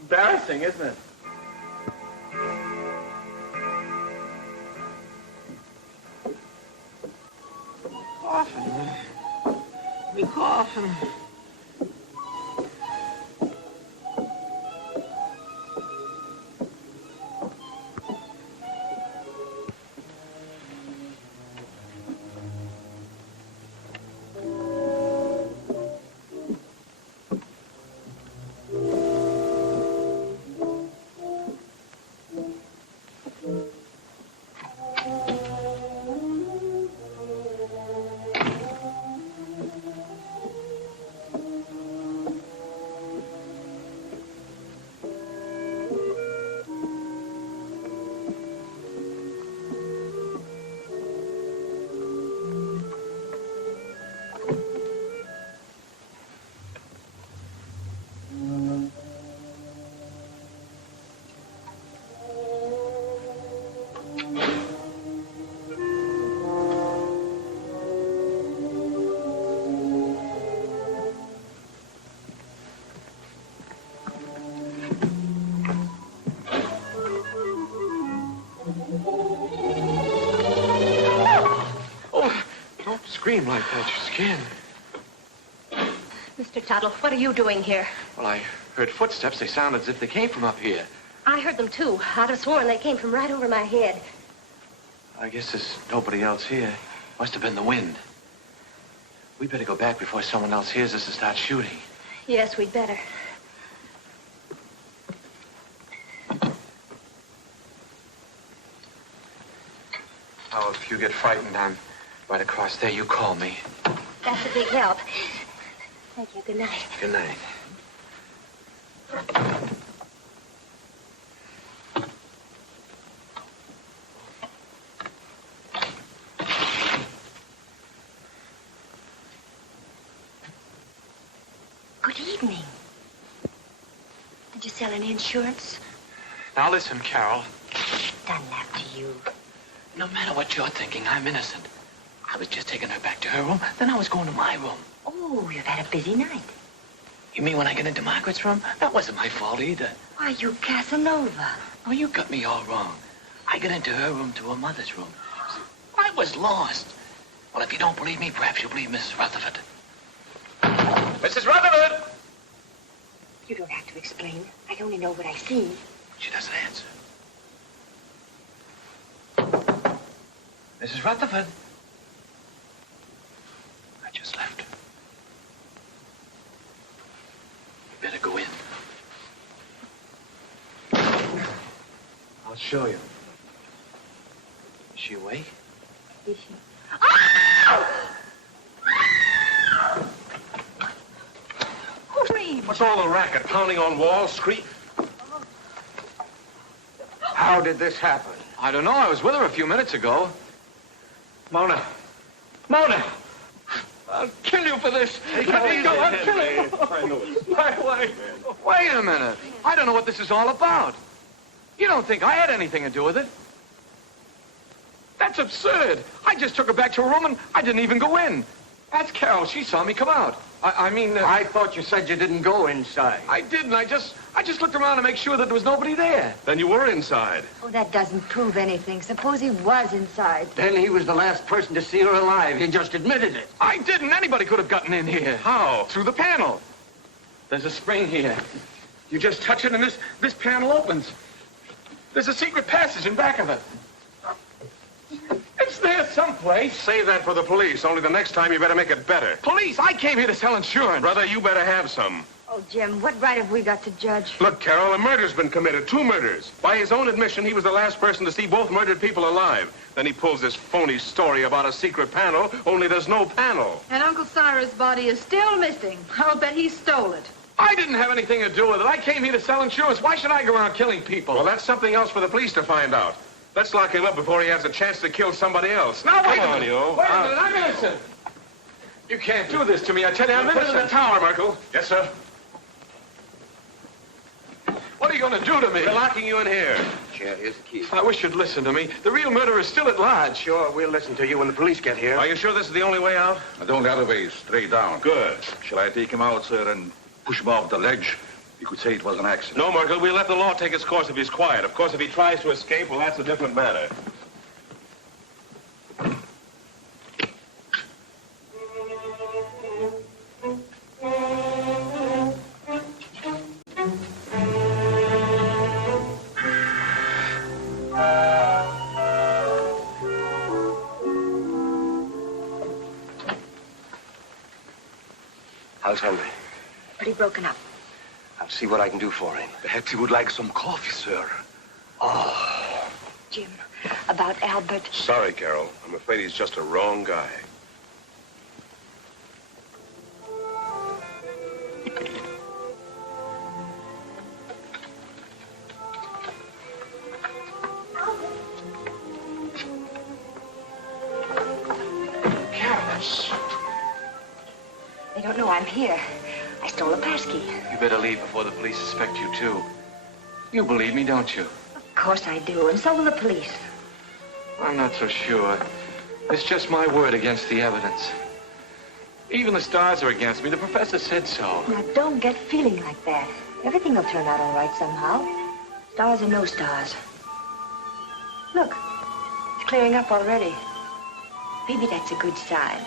embarrassing, isn't it? Coughing. Me coughing. Scream like that, your skin. Mr. Tuttle, what are you doing here? Well, I heard footsteps. They sounded as if they came from up here. I heard them, too. I'd have sworn they came from right over my head. I guess there's nobody else here. Must have been the wind. We better go back before someone else hears us and starts shooting. Yes, we'd better. Oh, if you get frightened, I'm right across there. You call me. That's a big help. Thank you. Good night. Good night. Good evening. Did you sell any insurance? Now listen, Carol. Done that to you. No matter what you're thinking, I'm innocent. I was just taking her back to her room, then I was going to my room. Oh, you've had a busy night. You mean when I got into Margaret's room? That wasn't my fault either. Why, you Casanova. Oh, you got me all wrong. I got into her room to her mother's room. I was lost. Well, if you don't believe me, perhaps you'll believe Mrs. Rutherford. Mrs. Rutherford! You don't have to explain. I only know what I see. She doesn't answer. Mrs. Rutherford. I just left her. You better go in. I'll show you. Is she awake? Is she? Who screamed? What's all the racket? Pounding on walls, scream. How did this happen? I don't know. I was with her a few minutes ago. Mona! Mona! I'll kill you for this. Let me go. I'll kill you. I know it. Wait a minute. I don't know what this is all about. You don't think I had anything to do with it? That's absurd. I just took her back to her room and I didn't even go in. That's Carol. She saw me come out. I thought you said you didn't go inside. I didn't. I just looked around to make sure that there was nobody there. Then you were inside. Oh, that doesn't prove anything. Suppose he was inside. Then he was the last person to see her alive. He just admitted it. I didn't. Anybody could have gotten in here. How? Through the panel. There's a spring here. You just touch it and this panel opens. There's a secret passage in back of it. It's there someplace. Save that for the police. Only the next time you better make it better. Police, I came here to sell insurance. Brother, you better have some. Oh, Jim, what right have we got to judge? Look, Carol, a murder's been committed. 2 murders. By his own admission, he was the last person to see both murdered people alive. Then he pulls this phony story about a secret panel, only there's no panel. And Uncle Cyrus' body is still missing. I'll bet he stole it. I didn't have anything to do with it. I came here to sell insurance. Why should I go around killing people? Well, that's something else for the police to find out. Let's lock him up before he has a chance to kill somebody else. Now, wait Come a on, minute. you. Wait a minute. I'm innocent. You can't do this to me. I tell you, I'm Put him innocent. in the tower, Merkel. Yes, sir. What are you going to do to me? We're locking you in here. Yeah, here's the key. I wish you'd listen to me. The real murderer is still at large. Sure, we'll listen to you when the police get here. Are you sure this is the only way out? The only other way is straight down. Good. Shall I take him out, sir, and push him off the ledge? You could say it was an accident. No, Merkel, we'll let the law take its course if he's quiet. Of course, if he tries to escape, well, that's a different matter. How's Henry? Pretty broken up. I'll see what I can do for him. Perhaps he would like some coffee, sir. Jim, about Albert. Sorry, Carol. I'm afraid he's just a wrong guy. They don't know I'm here. I stole a passkey. You better leave before the police suspect you, too. You believe me, don't you? Of course I do, and so will the police. I'm not so sure. It's just my word against the evidence. Even the stars are against me. The professor said so. Now, don't get feeling like that. Everything will turn out all right somehow. Stars or no stars. Look, it's clearing up already. Maybe that's a good sign.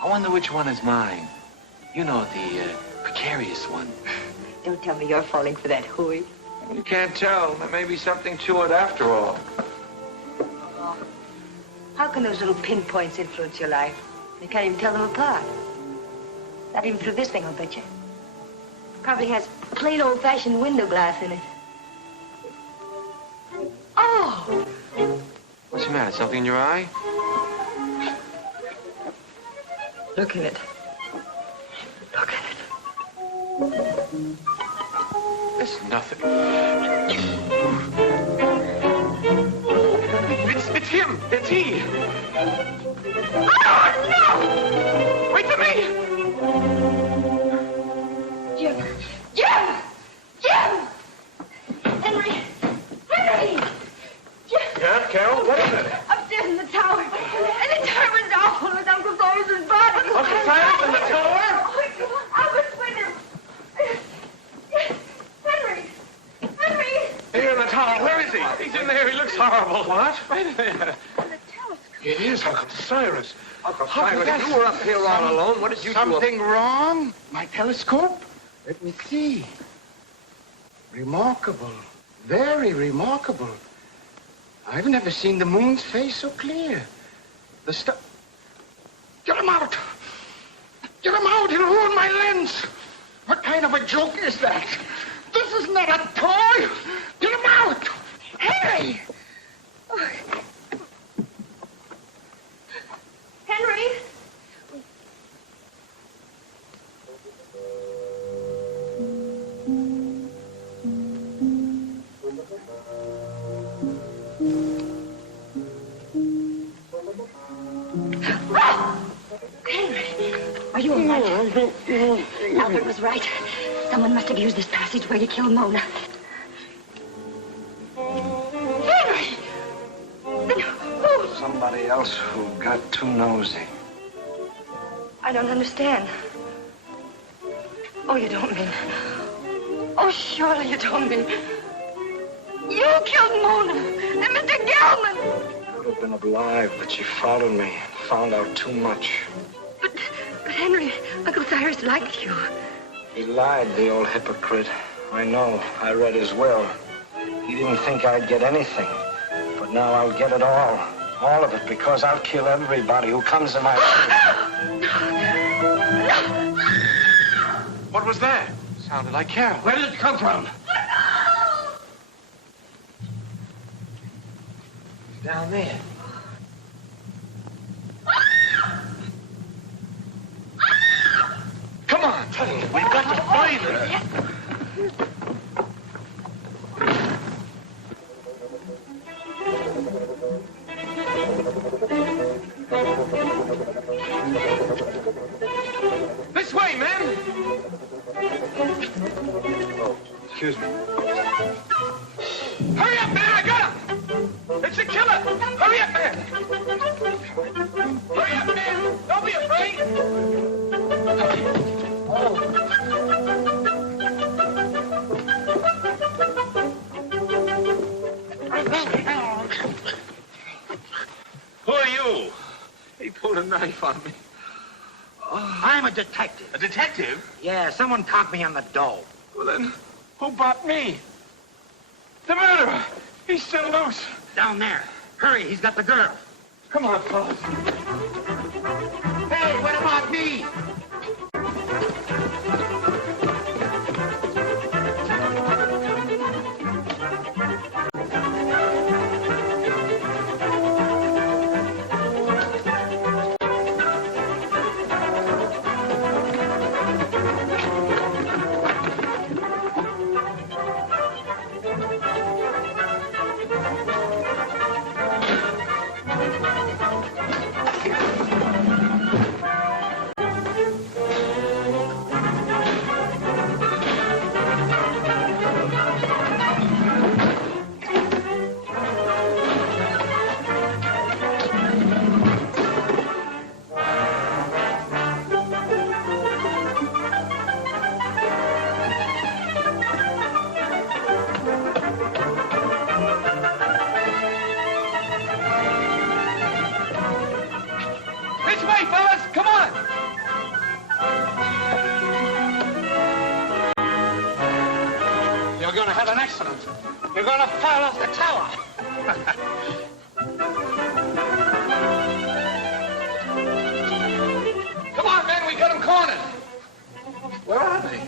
I wonder which one is mine. You know, the precarious one. Don't tell me you're falling for that hooey. You can't tell. There may be something to it after all. How can those little pinpoints influence your life? You can't even tell them apart. Not even through this thing, I'll bet you. Probably has plain old-fashioned window glass in it. Oh! What's the matter? Something in your eye? Look in it. Look at it. It's nothing. It's him. It's he. Oh, no! Wait for me! Jim! Jim! Jim! Henry! Henry! Jim! Yeah, Carol, what is it? Upstairs in the tower. And the tower was awful horrible. What? Right there. It is Uncle Cyrus. Uncle Cyrus, you were up here all alone. What did you do? Something wrong? My telescope? Let me see. Remarkable. Very remarkable. I've never seen the moon's face so clear. The star... Get him out! Get him out! He'll ruin my lens! What kind of a joke is that? This is not a toy! Get him out! Henry! Henry! Are you all right? Albert was right. Someone must have used this passageway to kill Mona. Henry! Then who? Somebody else who got too nosy. I don't understand. Oh, you don't mean... Oh, surely you don't mean... You killed Mona and Mr. Gelman! Could have been alive, but she followed me and found out too much. But Henry, Uncle Cyrus liked you. He lied, the old hypocrite. I know. I read his will. He didn't think I'd get anything. But now I'll get it all. All of it, because I'll kill everybody who comes in my way. What was that? Sounded like Carol. Where did it come from? Down there. Come on, Teddy. We've got to find her. This way, men! Oh, excuse me. Hurry up, man! I got him! It's the killer! Hurry up, man! Hurry up, man! Don't be afraid! Who are you? He pulled a knife on me. I'm a detective. A detective? Yeah, someone caught me on the dough. Well, then, who bought me? The murderer! He's still loose. Down there. Hurry, he's got the girl. Come on, fellas. Hey, what about me? This way, fellas! Come on! You're gonna have an accident. You're gonna fall off the tower. Come on, men! We got them cornered! Where are they?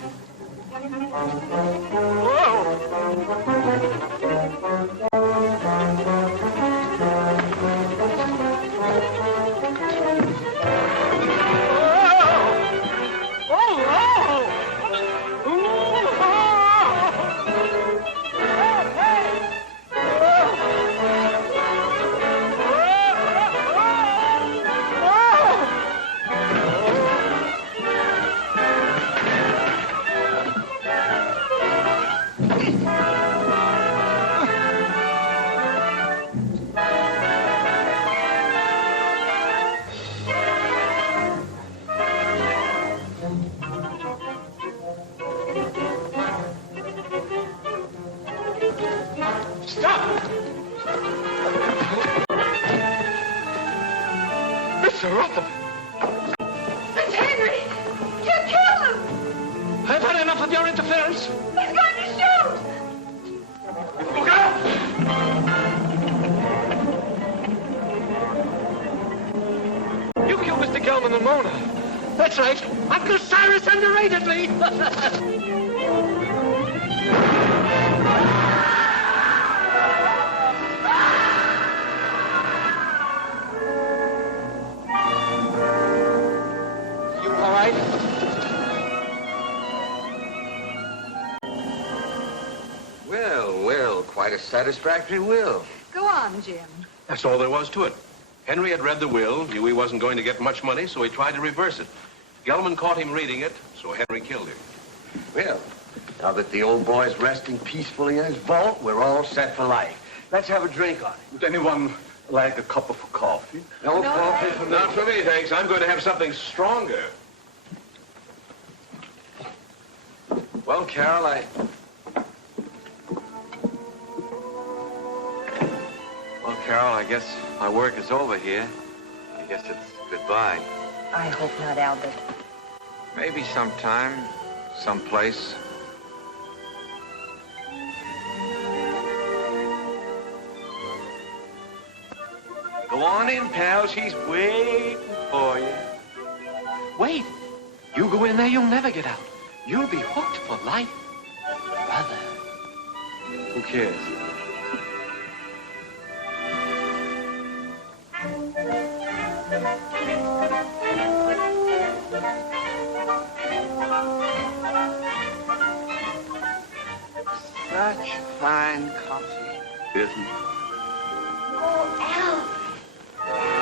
wrath of... It's Henry! You killed him! I've had enough of your interference. He's going to shoot! Look out! You killed Mr. Gelman and Mona. That's right. Uncle Cyrus underrated me. You all right? Well, quite a satisfactory will. Go on, Jim. That's all there was to it. Henry had read the will, knew he wasn't going to get much money, so he tried to reverse it. Gelman caught him reading it, so Henry killed him. Well, now that the old boy's resting peacefully in his vault, we're all set for life. Let's have a drink on it. Would anyone like a cup of coffee? No coffee for me. Not for me, thanks. I'm going to have something stronger. Well, Carol, I guess my work is over here. I guess it's goodbye. I hope not, Albert. Maybe sometime, someplace. Go on in, pal. She's waiting for you. Wait. You go in there, you'll never get out. You'll be hooked for life. Brother. Who cares? Such fine coffee. Isn't? Oh, Al.